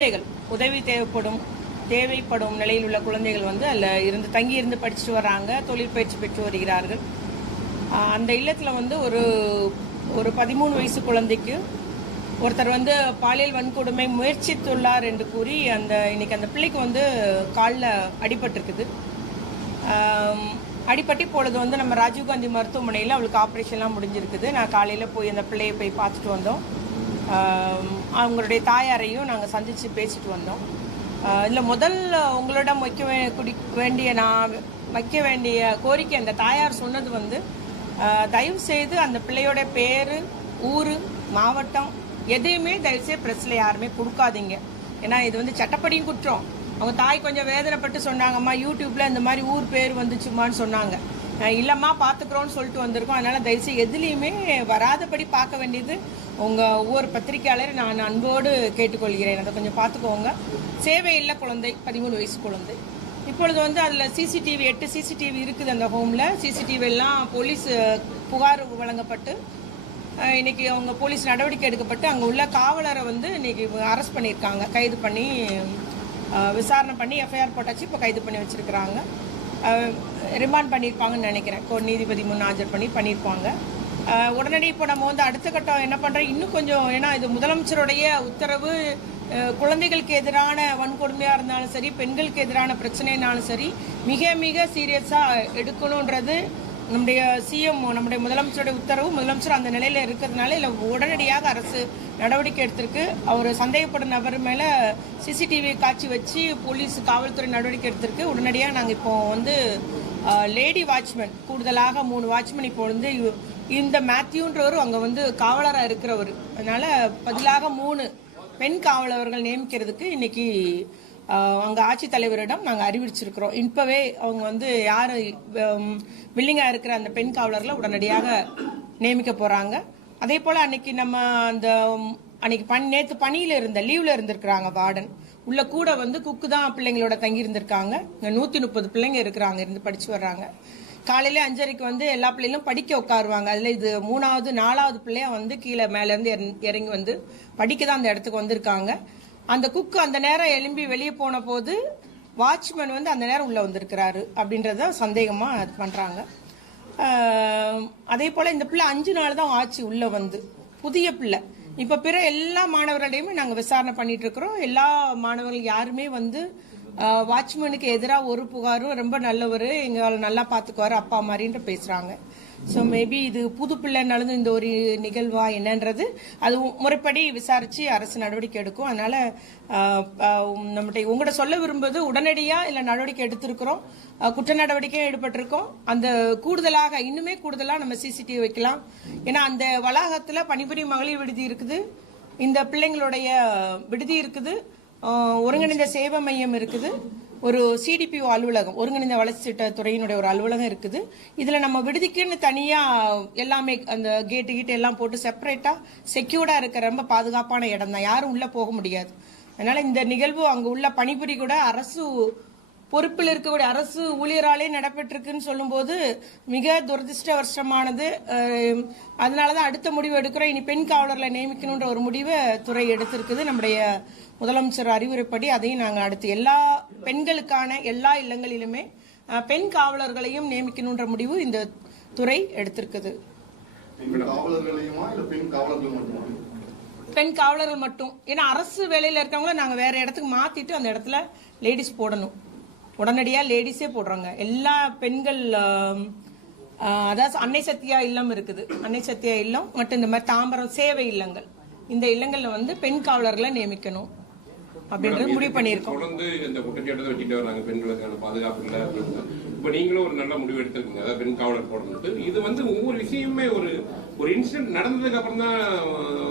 குழந்தைகள் உதவி தேவைப்படும் நிலையில் உள்ள குழந்தைகள் வந்து அதில் தங்கி இருந்து படிச்சுட்டு வராங்க, தொழில் பயிற்சி பெற்று வருகிறார்கள். அந்த இல்லத்தில் வந்து ஒரு 13 வயசு குழந்தைக்கு ஒருத்தர் வந்து பாலியல் வன்கொடுமை முயற்சித்துள்ளார் என்று கூறி இன்னைக்கு அந்த பிள்ளைக்கு வந்து காலில் அடிபட்டிருக்குது. அடிபட்டு இப்பொழுது வந்து நம்ம ராஜீவ்காந்தி மருத்துவமனையில் அவளுக்கு ஆப்ரேஷன்லாம் முடிஞ்சிருக்குது. நான் காலையில் போய் அந்த பிள்ளையை போய் பார்த்துட்டு வந்தோம். அவங்களுடைய தாயாரையும் நாங்கள் சந்தித்து பேசிட்டு வந்தோம். இதில் உங்களிடம் வைக்க வேண்டிய கோரிக்கை அந்த தாயார் சொன்னது வந்து, தயவு செய்து அந்த பிள்ளையோட பேர், ஊர், மாவட்டம் எதையுமே தயவுசெய்து ப்ரெஸ்ஸில் யாருமே கொடுக்காதீங்க. ஏன்னா இது வந்து சட்டப்படியும் குற்றம். அவங்க தாய் கொஞ்சம் வேதனைப்பட்டு சொன்னாங்கம்மா, யூடியூப்பில் இந்த மாதிரி ஊர் பேர் வந்துச்சுமான்னு சொன்னாங்க. இல்லைம்மா பார்த்துக்குறோன்னு சொல்லிட்டு வந்திருக்கோம். அதனால் தயவுசெய்து எதுலேயுமே வராதபடி பார்க்க வேண்டியது உங்கள் ஒவ்வொரு பத்திரிகையாளர் நான் அன்போடு கேட்டுக்கொள்கிறேன். அதை கொஞ்சம் பார்த்துக்கோங்க. சேவை இல்லை குழந்தை, 13 வயசு குழந்தை. இப்பொழுது வந்து அதில் 8 சிசிடிவி இருக்குது அந்த ஹோமில். சிசிடிவி எல்லாம் போலீஸ் புகார் வழங்கப்பட்டு இன்னைக்கு அவங்க போலீஸ் நடவடிக்கை எடுக்கப்பட்டு அங்கே உள்ள காவலரை வந்து இன்னைக்கு அரெஸ்ட் பண்ணியிருக்காங்க. கைது பண்ணி விசாரணை பண்ணி எஃப்ஐஆர் போட்டாச்சு. இப்போ கைது பண்ணி வச்சுருக்கிறாங்க. ரிமாண்ட் பண்ணியிருப்பாங்கன்னு நினைக்கிறேன். நீதிபதி முன் ஆஜர் பண்ணியிருப்பாங்க. உடனடி இப்போ நம்ம வந்து அடுத்த கட்டம் என்ன பண்ணுறோம், இன்னும் கொஞ்சம், ஏன்னா இது முதலமைச்சருடைய உத்தரவு. குழந்தைகளுக்கு எதிரான வன்கொடுமையாக இருந்தாலும் சரி, பெண்களுக்கு எதிரான பிரச்சனைனாலும் சரி, மிக மிக சீரியஸாக எடுக்கணுன்றது நம்முடைய சிஎம், நம்முடைய முதலமைச்சருடைய உத்தரவு. முதலமைச்சர் அந்த நிலையில் இருக்கிறதுனால இல்லை உடனடியாக அரசு நடவடிக்கை எடுத்திருக்கு. அவர் சந்தேகப்படும் நபர் மேலே சிசிடிவி காட்சி வச்சு போலீஸ் காவல்துறை நடவடிக்கை எடுத்திருக்கு. உடனடியாக நாங்கள் இப்போ வந்து லேடி வாட்ச்மேன், கூடுதலாக 3 வாட்ச்மேன் இப்போ வந்து இந்த மேத்யூன்றவர் அங்கே வந்து காவலராக இருக்கிறவர். அதனால பதிலாக 3 பெண் காவலர்கள் நியமிக்கிறதுக்கு இன்னைக்கு அங்கே ஆட்சித்தலைவரிடம் நாங்கள் அறிவிச்சிருக்கிறோம். இப்போவே அவங்க வந்து யார் வில்லிங்காக இருக்கிற அந்த பெண் காவலர்களை உடனடியாக நியமிக்க போகிறாங்க. அதே போல் அன்னைக்கு நேற்று பணியில் லீவில் இருந்திருக்கிறாங்க வார்டன். உள்ள கூட வந்து குக்கு தான் பிள்ளைங்களோட தங்கி இருந்திருக்காங்க. 130 பிள்ளைங்க இருக்கிறாங்க, இருந்து படிச்சு வர்றாங்க. காலையில 5:30க்கு வந்து எல்லா பிள்ளைகளும் படிக்க உட்காருவாங்க. அதில் இது 3வது 4வது பிள்ளையா வந்து கீழே மேலேருந்து இறங்கி வந்து படிக்க தான் அந்த இடத்துக்கு வந்திருக்காங்க. அந்த குக்கு அந்த நேரம் எழும்பி வெளியே போன போது வாட்ச்மேன் வந்து அந்த நேரம் உள்ள வந்திருக்கிறாரு அப்படின்றத சந்தேகமா அது பண்றாங்க. அதே போல இந்த பிள்ளை 5 நாள் தான் ஆச்சு உள்ள வந்து, புதிய பிள்ளை. இப்ப பிற எல்லா மாணவர்களையுமே நாங்க விசாரணை பண்ணிட்டு இருக்கிறோம். எல்லா மாணவர்கள் யாருமே வந்து வாட்ச்மேனுக்கு எதிராக ஒரு புகாரும், ரொம்ப நல்லவர், எங்களை நல்லா பார்த்துக்குவாரு அப்பா மாதிரின்ற பேசுறாங்க. ஸோ மேபி இது புது பிள்ளை நடந்து இந்த ஒரு நிகழ்வா என்னன்றது அது முறைப்படி விசாரிச்சு அரசு நடவடிக்கை எடுக்கும். அதனால உங்கள்கிட்ட சொல்ல விரும்புவது, உடனடியா இல்லை நடவடிக்கை எடுத்திருக்கிறோம், குற்ற நடவடிக்கையும் ஈடுபட்டிருக்கோம். அந்த இன்னுமே கூடுதலாக நம்ம சிசிடிவி வைக்கலாம். ஏன்னா அந்த வளாகத்தில் பணிபுரியும் மகளிர் விடுதி இருக்குது, இந்த பிள்ளைங்களுடைய விடுதி இருக்குது, ஒருங்கிணைந்த சேவை மையம் இருக்குது, ஒரு சிடிபிஓ அலுவலகம், ஒருங்கிணைந்த வளர்ச்சி திட்ட துறையினுடைய ஒரு அலுவலகம் இருக்குது. இதுல நம்ம விடுதிக்குன்னு தனியா எல்லாமே அந்த கேட்டு எல்லாம் போட்டு செப்பரேட்டா செக்யூர்டா இருக்கிற ரொம்ப பாதுகாப்பான இடம் தான், யாரும் உள்ள போக முடியாது. அதனால இந்த நிகழ்வு அங்க உள்ள பணிபுரி கூட அரசு பொறுப்பில் இருக்கக்கூடிய அரசு ஊழியராலே நடைபெற்றிருக்குன்னு சொல்லும்போது மிக துரதிருஷ்டவசமானது. அதனாலதான் அடுத்த முடிவு எடுக்கிறோம். இனி பெண் காவலர்களை நியமிக்கணுன்ற ஒரு முடிவை துறை எடுத்திருக்குது. நம்முடைய முதலமைச்சர் அறிவுரைப்படி அதையும் நாங்கள் அடுத்து எல்லா பெண்களுக்கான எல்லா இல்லங்களிலுமே பெண் காவலர்களையும் நியமிக்கணுன்ற முடிவு இந்த துறை எடுத்திருக்குது. பெண் காவலர்கள் மட்டும். ஏன்னா அரசு வேலையில இருக்கவங்கள நாங்க வேற இடத்துக்கு மாத்திட்டு அந்த இடத்துல லேடிஸ் போடணும். உடனடியா லேடிஸே போடுறாங்க. எல்லா பெண்கள், அதாவது அன்னை சத்யா இல்லம் இருக்குது, அன்னை சத்யா இல்லம் மற்றும் இந்த மாதிரி தாம்பரம் சேவை இல்லங்கள், இந்த இல்லங்கள்ல வந்து பெண் காவலர்களை நியமிக்கணும் அப்படின்றது முடிவு பண்ணியிருக்கோம். தொடர்ந்து இந்த குற்றச்சாட்டை வச்சுட்டு வராங்க, பெண்களுக்கான பாதுகாப்பு இல்லை அப்படின்னு. இப்ப நீங்களும் ஒரு நல்ல முடிவு எடுத்திருக்கீங்க, அதாவது பெண் காவலர் போடணும். இது வந்து ஒவ்வொரு விஷயமே ஒரு இன்சிடென்ட் நடந்ததுக்கு அப்புறம் தான்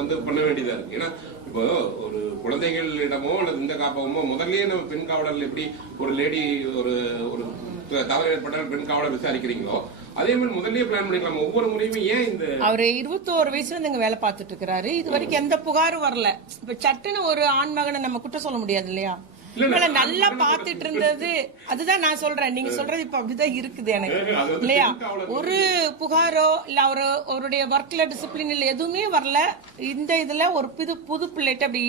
வந்து பண்ண வேண்டியதா இருக்கு. ஏன்னா இப்போ ஒரு குழந்தைகளிடமோ அல்லது இந்த காப்பகமோ முதல்லயே நம்ம பெண் காவலர்கள் எப்படி ஒரு லேடி ஒரு தவறு ஏற்பட்டால் பெண் காவலர் விசாரிக்கிறீங்களோ, அதே மாதிரி முதல்லயே பிளான் பண்ணிக்கலாம். ஒவ்வொரு முறையுமே ஏன் இந்த அவரு 21 வயசுல இருந்து வேலை பார்த்துட்டு இருக்கிறாரு. இது வரைக்கும் எந்த புகாரும் வரல. இப்ப சட்டுன்னு ஒரு ஆண் மகனை நம்ம குற்றம் சொல்ல முடியாது இல்லையா? இவள நல்லா பாத்துட்டு இருந்தது. அதுதான் நான் சொல்றேன், நீங்க சொல்றது இப்ப அப்படிதான் இருக்குது எனக்கு இல்லையா. ஒரு புகாரோ இல்ல அவருடைய ஒர்க்ல டிசிப்ளின் இல்ல எதுவுமே வரல. இந்த இதுல ஒரு புது பிள்ளைகிட்ட அப்படி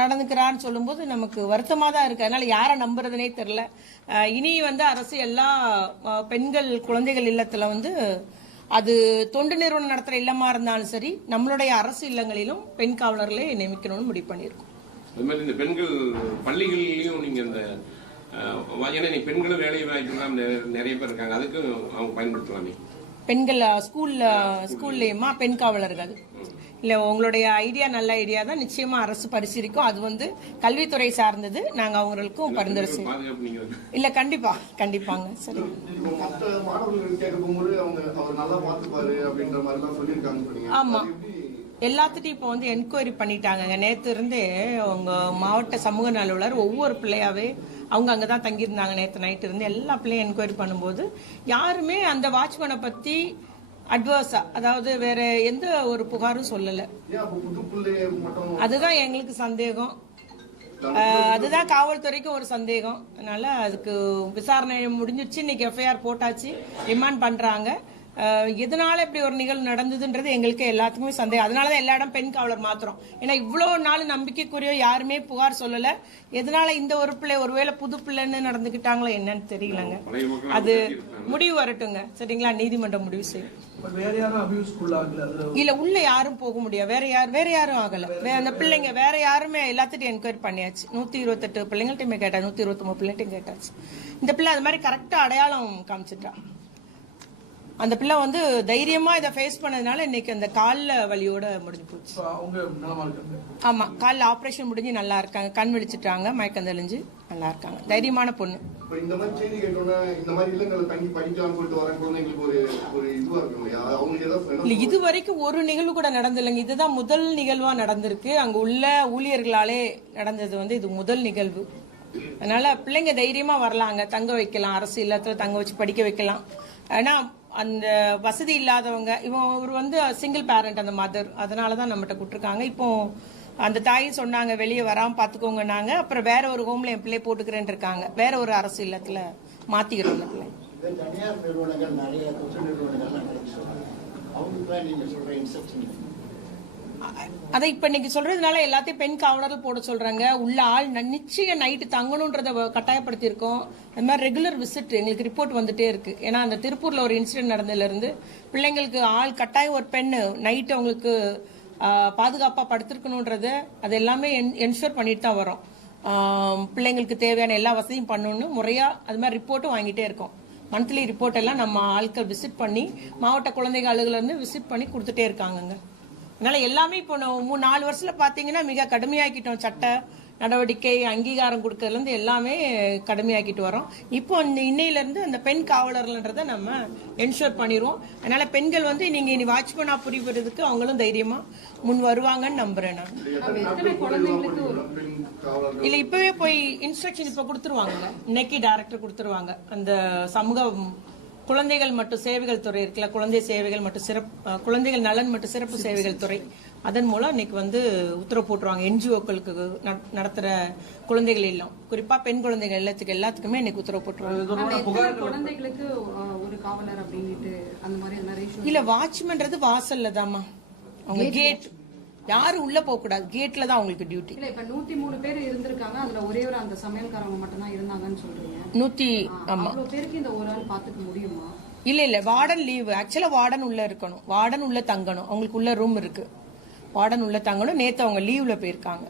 நடந்துக்கிறான்னு சொல்லும்போது நமக்கு வருத்தமா தான் இருக்கு. அதனால யாரை நம்புறதுனே தெரியல. இனி வந்து அரசு எல்லா பெண்கள் குழந்தைகள் இல்லத்துல வந்து அது தொண்டு நிறுவனம் நடத்துற இல்லமா இருந்தாலும் சரி, நம்மளுடைய அரசு இல்லங்களிலும் பெண் காவலர்களை நியமிக்கணும்னு முடிவு பண்ணியிருக்கோம். அது மாதிரி இந்த பெண்கள் பள்ளிகளிலையும் நீங்க இந்த ஏன்னா நீ பெண்களும் வேலை வாய்ப்புலாம் நிறைய பேர் இருக்காங்க, அதுக்கு அவங்க பயன்படுத்தலாமே. பெண்கள் ஸ்கூல்லயுமா பெண் காவலர்கள் இல்ல, உங்களுடைய ஐடியா நல்ல ஐடியா தான். நிச்சயமா அரசு பரிசீலிக்கும். அது வந்து கல்வித்துறை சார்ந்தது. நாங்க அவங்களுக்கும் பரிந்துரை செய்வோம். இல்ல கண்டிப்பாங்க. சரி, ஆமா, எல்லாத்துட்டையும் இப்போ வந்து என்கொயரி பண்ணிட்டாங்க. நேற்று இருந்தே உங்க மாவட்ட சமூக நல அலுவலர் ஒவ்வொரு பிள்ளையாவே அவங்க அங்கதான் தங்கியிருந்தாங்க. நேற்று நைட்டு இருந்து எல்லா பிள்ளையும் என்கொயரி பண்ணும்போது யாருமே அந்த வாட்ச்மேனை பத்தி அட்வர்ஸா, அதாவது வேற எந்த ஒரு புகாரும் சொல்லல. அதுதான் எங்களுக்கு சந்தேகம். அதுதான் காவல்துறைக்கும் ஒரு சந்தேகம். அதனால அதுக்கு விசாரணை முடிஞ்சிச்சு. இன்னைக்கு எஃப்ஐஆர் போட்டாச்சு, ரிமாண்ட் பண்றாங்க. எதனால இப்படி ஒரு நிகழ்வு நடந்ததுன்றது எங்களுக்கு எல்லாத்துக்குமே சந்தேகம். அதனாலதான் எல்லா இடம் பெண் காவலர் மாத்திரம். ஏன்னா இவ்வளவு நாள் நம்பிக்கைக்குரிய யாருமே புகார் சொல்லல. எதனால இந்த ஒரு பிள்ளை ஒருவேளை புது பிள்ளைன்னு நடந்துகிட்டாங்களோ என்னன்னு தெரியலங்க. அது முடிவு வரட்டுங்க, சரிங்களா? நீதிமன்றம் முடிவு செய்யும். இல்ல, உள்ள யாரும் போக முடியாது. வேற யாரும் ஆகல. அந்த பிள்ளைங்க வேற யாருமே எல்லாத்திட்டும் என்கொயரி பண்ணியாச்சு. 128 பிள்ளைங்கள்ட்டையுமே கேட்டாச்சு, 129 பிள்ளைகிட்டையும் கேட்டாச்சு. இந்த பிள்ளை அது மாதிரி கரெக்டா அடையாளம் காமிச்சிட்டா. அந்த பிள்ளை வந்து தைரியமா இதை ஃபேஸ் பண்ணதுனால இன்னைக்கு அந்த கால்ல வலியோட முடிஞ்சு போச்சு. ஆமா, கால்ல ஆபரேஷன் முடிஞ்சு நல்லா இருக்காங்க. கண் விழிச்சிட்டாங்க, மயக்கம் தெளிஞ்சு நல்லா இருக்காங்க. தைரியமான பொண்ணு. இது வரைக்கும் ஒரு நிகழ்வு கூட நடந்தில்லைங்க. இதுதான் முதல் நிகழ்வா நடந்திருக்கு. அங்க உள்ள ஊழியர்களாலே நடந்தது வந்து இது முதல் நிகழ்வு. அதனால பிள்ளைங்க தைரியமா வரலாங்க, தங்க வைக்கலாம், அரசு இல்லத்துல தங்க வச்சு படிக்க வைக்கலாம். ஆனா அந்த வசதி இல்லாதவங்க, இவர் வந்து சிங்கிள் பேரண்ட் அந்த மதர், அதனாலதான் நம்மகிட்ட கூட்டிருக்காங்க. இப்போ அந்த தாயும் சொன்னாங்க வெளியே வராம பாத்துக்கோங்கன்னாங்க. அப்புறம் வேற ஒரு ஹோம்ல என் பிள்ளை போட்டுக்கிறேன்னு இருக்காங்க. வேற ஒரு அரசு இல்லத்துல மாத்திக்கிறோம் அந்த பிள்ளை. தனியார் நிறுவனங்கள் நிறைய தொற்று நிறுவனங்கள் நீங்க சொல்ற இன்ஸ்ட்ரக்ஷன் அதை இப்ப இன்னைக்கு சொல்றதுனால எல்லாத்தையும் பெண் காவலர்கள் போட சொல்றாங்க. உள்ள ஆள் நிச்சயம் நைட்டு தங்கணும்ன்றத கட்டாயப்படுத்தி இருக்கோம். அது மாதிரி ரெகுலர் விசிட் எங்களுக்கு ரிப்போர்ட் வந்துட்டே இருக்கு. ஏன்னா அந்த திருப்பூர்ல ஒரு இன்சிடென்ட் நடந்ததுல இருந்து பிள்ளைங்களுக்கு ஆள் கட்டாயம் ஒரு பெண்ணு நைட்டு அவங்களுக்கு பாதுகாப்பா படுத்திருக்கணும்ன்றது அது எல்லாமே என்ஷூர் பண்ணிட்டு தான் வரோம். பிள்ளைங்களுக்கு தேவையான எல்லா வசதியும் பண்ணணும்னு முறையா அது மாதிரி ரிப்போர்ட்டும் வாங்கிட்டே இருக்கோம். மந்த்லி ரிப்போர்ட் எல்லாம் நம்ம ஆட்கள் விசிட் பண்ணி மாவட்ட குழந்தைகள் அலுவலர்ல இருந்து விசிட் பண்ணி கொடுத்துட்டே இருக்காங்க. அதனால எல்லாமே இப்போ 3-4 வருஷத்துல பாத்தீங்கன்னா மிக கடுமையாக்கிட்டோம். சட்ட நடவடிக்கை அங்கீகாரம் கொடுக்கறதுல இருந்து எல்லாமே கடுமையாக்கிட்டு வரோம். இப்போ இன்னையில இருந்து அந்த பெண் காவலர்கள்ன்றதை நம்ம என்ஷூர் பண்ணிடுவோம். அதனால பெண்கள் வந்து நீங்க இனி வாட்ச்மேனா புரிவதுக்கு அவங்களும் தைரியமா முன் வருவாங்கன்னு நம்புறேன் நான். இல்ல, இப்பவே போய் இன்ஸ்ட்ரக்ஷன் இப்ப கொடுத்துருவாங்க. இன்னைக்கு டைரக்டர் கொடுத்துருவாங்க. அந்த சமூக குழந்தைகள் மற்றும் சேவைகள் துறை இருக்குல்ல, குழந்தை சேவைகள் மற்றும் சிறப்பு குழந்தைகள் நலன் மற்றும் சிறப்பு சேவைகள் துறை, அதன் மூலம் இன்னைக்கு வந்து உத்தரவு போட்டுருவாங்க. என்ஜிஓக்களுக்கு நடத்துற குழந்தைகள் இல்லம், குறிப்பா பெண் குழந்தைகள் எல்லாத்துக்குமே இன்னைக்கு உத்தரவு போட்டுருவாங்க. குழந்தைகளுக்கு ஒரு காவலர் அப்படின்ட்டு அந்த மாதிரி இல்ல, வாட்ச்மேன்றது வாசல்ல தாமா. அவங்க கேட் யாரும் உள்ள போக கூடாது, கேட்ல தான் அவங்களுக்கு டியூட்டி. இல்ல, இப்ப 103 பேர் இருந்திருக்காங்க. அதுல ஒரே ஒரு அந்த சமையல்காரங்க மட்டும் தான் இருந்தாங்கன்னு சொல்றீங்க. 100 ஆமா. அவ்வளவு பேருக்கு இந்த ஒரு ஆள் பாத்துக்க முடியுமா? இல்ல, வார்டன் லீவு. ஆக்சுவலா வார்டன் உள்ள இருக்கணும், வார்டன் உள்ள தங்கணும். அவங்களுக்கு உள்ள ரூம் இருக்கு, வார்டன் உள்ள தங்கணும். நேத்து அவங்க லீவ்ல போயிருக்காங்க.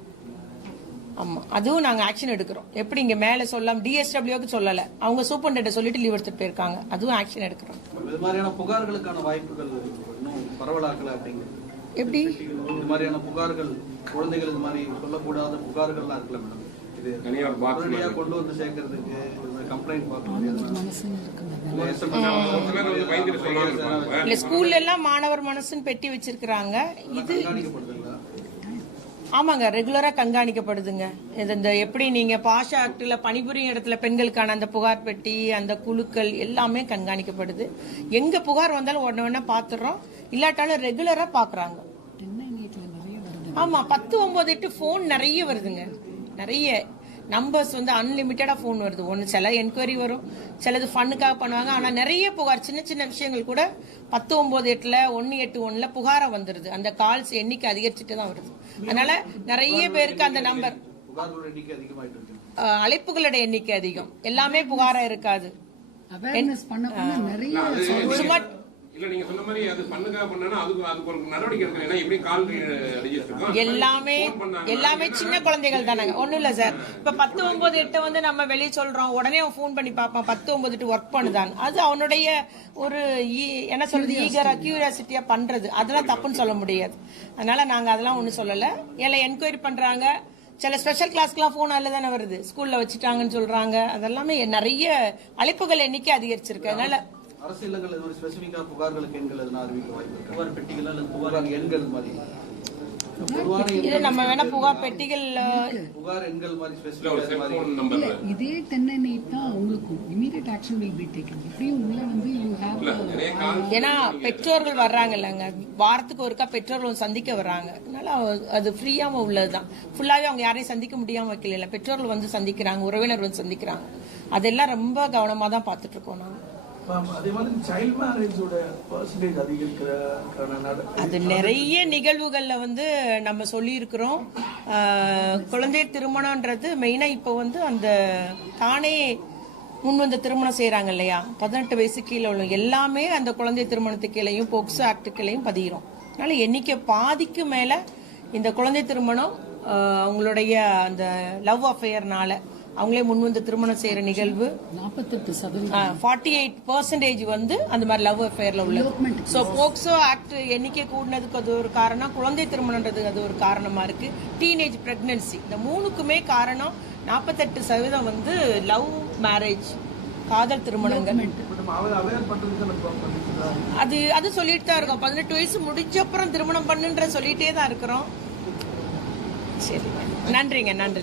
ஆமா, அதுவும் நாங்க ஆக்ஷன் எடுக்கிறோம். எப்படி இங்க மேல சொல்லாம டிஎஸ்டபிள்யூக்கு சொல்லல, அவங்க சூப்பர்டென்ட் சொல்லிட்டு லீவ் எடுத்துட்டு போயிருக்காங்க. அதுவும் ஆக்ஷன் எடுக்கிறோம். இது மாதிரியான புகார்களுக்கான வாய்ப்புகள் பரவலாக்கல அப்படிங்கிறது எப்படி? இந்த மாதிரியான புகார்கள், குழந்தைகள் இந்த மாதிரி சொல்லக்கூடாத புகார்கள்லாம் இருக்குல்ல மேடம், இது உடனடியா கொண்டு வந்து சேர்க்கறதுக்கு கம்ப்ளைண்ட் இல்ல, ஸ்கூல்ல எல்லாம் மாணவர் மனசுன்னு பெட்டி வச்சிருக்காங்க. இது ஆமாங்க, ரெகுலரா கண்காணிக்கப்படுதுங்க. இந்த எப்படி நீங்க பாஷா ஆக்ட்ல பணிபுரியும் இடத்துல பெண்களுக்கான அந்த புகார் பெட்டி, அந்த குழுக்கள் எல்லாமே கண்காணிக்கப்படுது. எங்க புகார் வந்தாலும் உடனே பாத்துறோம். இல்லாட்டாலும் ரெகுலரா பாக்குறாங்க. ஆமா, 10, 9, 8 போன் நிறைய வருதுங்க. நிறைய நம்பர்ஸ் வந்து அன்லிமிட்டடா ஃபோன் வருது. ஒன்று சில என்கொயரி வரும், சிலது ஃபன்னுக்காக பண்ணுவாங்க. ஆனால் நிறைய புகார், சின்ன சின்ன விஷயங்கள் கூட 19-8 181 புகாரா வந்துருது. அந்த கால்ஸ் எண்ணிக்கை அதிகரிச்சுட்டு தான் வருது. அதனால நிறைய பேருக்கு அந்த நம்பர், புகார்களோட எண்ணிக்கை அதிகமாயிட்டு இருக்கு. அழைப்புகளோட எண்ணிக்கை அதிகம், எல்லாமே புகாரா இருக்காது. அவேர்னஸ் பண்ண நிறைய சும்மா இல்ல நீங்க சொன்ன மாதிரி அது பண்ணுக்காக பண்ணா அதுக்கு ஒரு நடவடிக்கை எடுக்கணும். ஏன்னா எப்படி கால் ரெஜிஸ்டர் எல்லாமே சின்ன குழந்தைகள் தானங்க. ஒண்ணும் இல்ல சார், இப்ப 19-8 வந்து நம்ம வெளியே சொல்றோம், உடனே அவன் ஃபோன் பண்ணி பார்ப்பான் 19-8 ஒர்க் பண்ணுதான். அது அவனுடைய ஒரு என்ன சொல்றது, ஈகரா கியூரியாசிட்டியா பண்றது. அதெல்லாம் தப்புன்னு சொல்ல முடியாது. அதனால நாங்க அதெல்லாம் ஒண்ணும் சொல்லல. ஏன்னா என்கொயரி பண்றாங்க, சில ஸ்பெஷல் கிளாஸ்க்குலாம் ஃபோன் அல்ல தானே வருது, ஸ்கூல்ல வச்சுட்டாங்கன்னு சொல்றாங்க. அதெல்லாமே நிறைய அழைப்புகள் எண்ணிக்கை அதிகரிச்சிருக்கு. அதனால அரசு இல்லங்கள் ஒரு ஸ்பெசிபிக்கா புகார்களுக்கு எண்கள் எதுனா அறிவிக்க வாய்ப்பு இருக்கு? புகார் பெட்டிகள் அல்லது புகார் எண்கள் மாதிரி இது நம்ம வேணா புகார் பெட்டிகள், புகார் எண்கள் மாதிரி ஸ்பெசிபிக்கா மாதிரி இதே 1098 தான் உங்களுக்கும் immediate action will be taken. இப்படியும் உள்ள வந்து யூ ஹேவ், ஏன்னா பெற்றோர்கள் வர்றாங்க இல்லைங்க, வாரத்துக்கு ஒருக்கா பெற்றோர்கள் சந்திக்க வர்றாங்க. அதனால அது ஃப்ரீயாம உள்ளதுதான். ஃபுல்லாவே அவங்க யாரையும் சந்திக்க முடியாம வைக்கல, பெற்றோர்கள் வந்து சந்திக்கிறாங்க, உறவினர் வந்து சந்திக்கிறாங்க. அதெல்லாம் ரொம்ப கவனமா தான் பார்த்துட்டு இருக்கோம் நாங்க. அதே மாதிரி சைல்ட் மேரேஜோட பெர்சன்டேஜ் அதிகரிக்கிற அது நிறைய நிகழ்வுகள்ல வந்து நம்ம சொல்லியிருக்கிறோம். குழந்தை திருமணம்ன்றது மெயினா இப்போ வந்து அந்த தானே முன் வந்து திருமணம் செய்யறாங்க இல்லையா, 18 வயசு கீழே உள்ள எல்லாமே அந்த குழந்தை திருமணத்துக்கு கீழையும் போக்சோ ஆக்ட் கீழையும் பதிகிறோம். அதனால எண்ணிக்கை பாதிக்கு மேல இந்த குழந்தை திருமணம் அவங்களுடைய அந்த லவ் அஃபேர்னால அவங்களே முன் வந்து திருமணம் செய்யற நிகழ்வு 48%, 48% வந்து அந்த மாதிரி லவ் அஃபேர்ல உள்ளது. ஸோ போக்சோ ஆக்ட் எண்ணிக்கை கூடினதுக்கு அது ஒரு காரணம், குழந்தை திருமணம்ன்றது அது ஒரு காரணமா இருக்கு, டீனேஜ் பிரெக்னன்சி, இந்த மூணுக்குமே காரணம் 48% வந்து லவ் மேரேஜ், காதல் திருமணங்கள். அது சொல்லிட்டு தான் இருக்கோம். 18 வயசு முடிஞ்ச அப்புறம் திருமணம் பண்ணுன்ற சொல்லிட்டே தான் இருக்கிறோம். சரி, நன்றிங்க, நன்றி.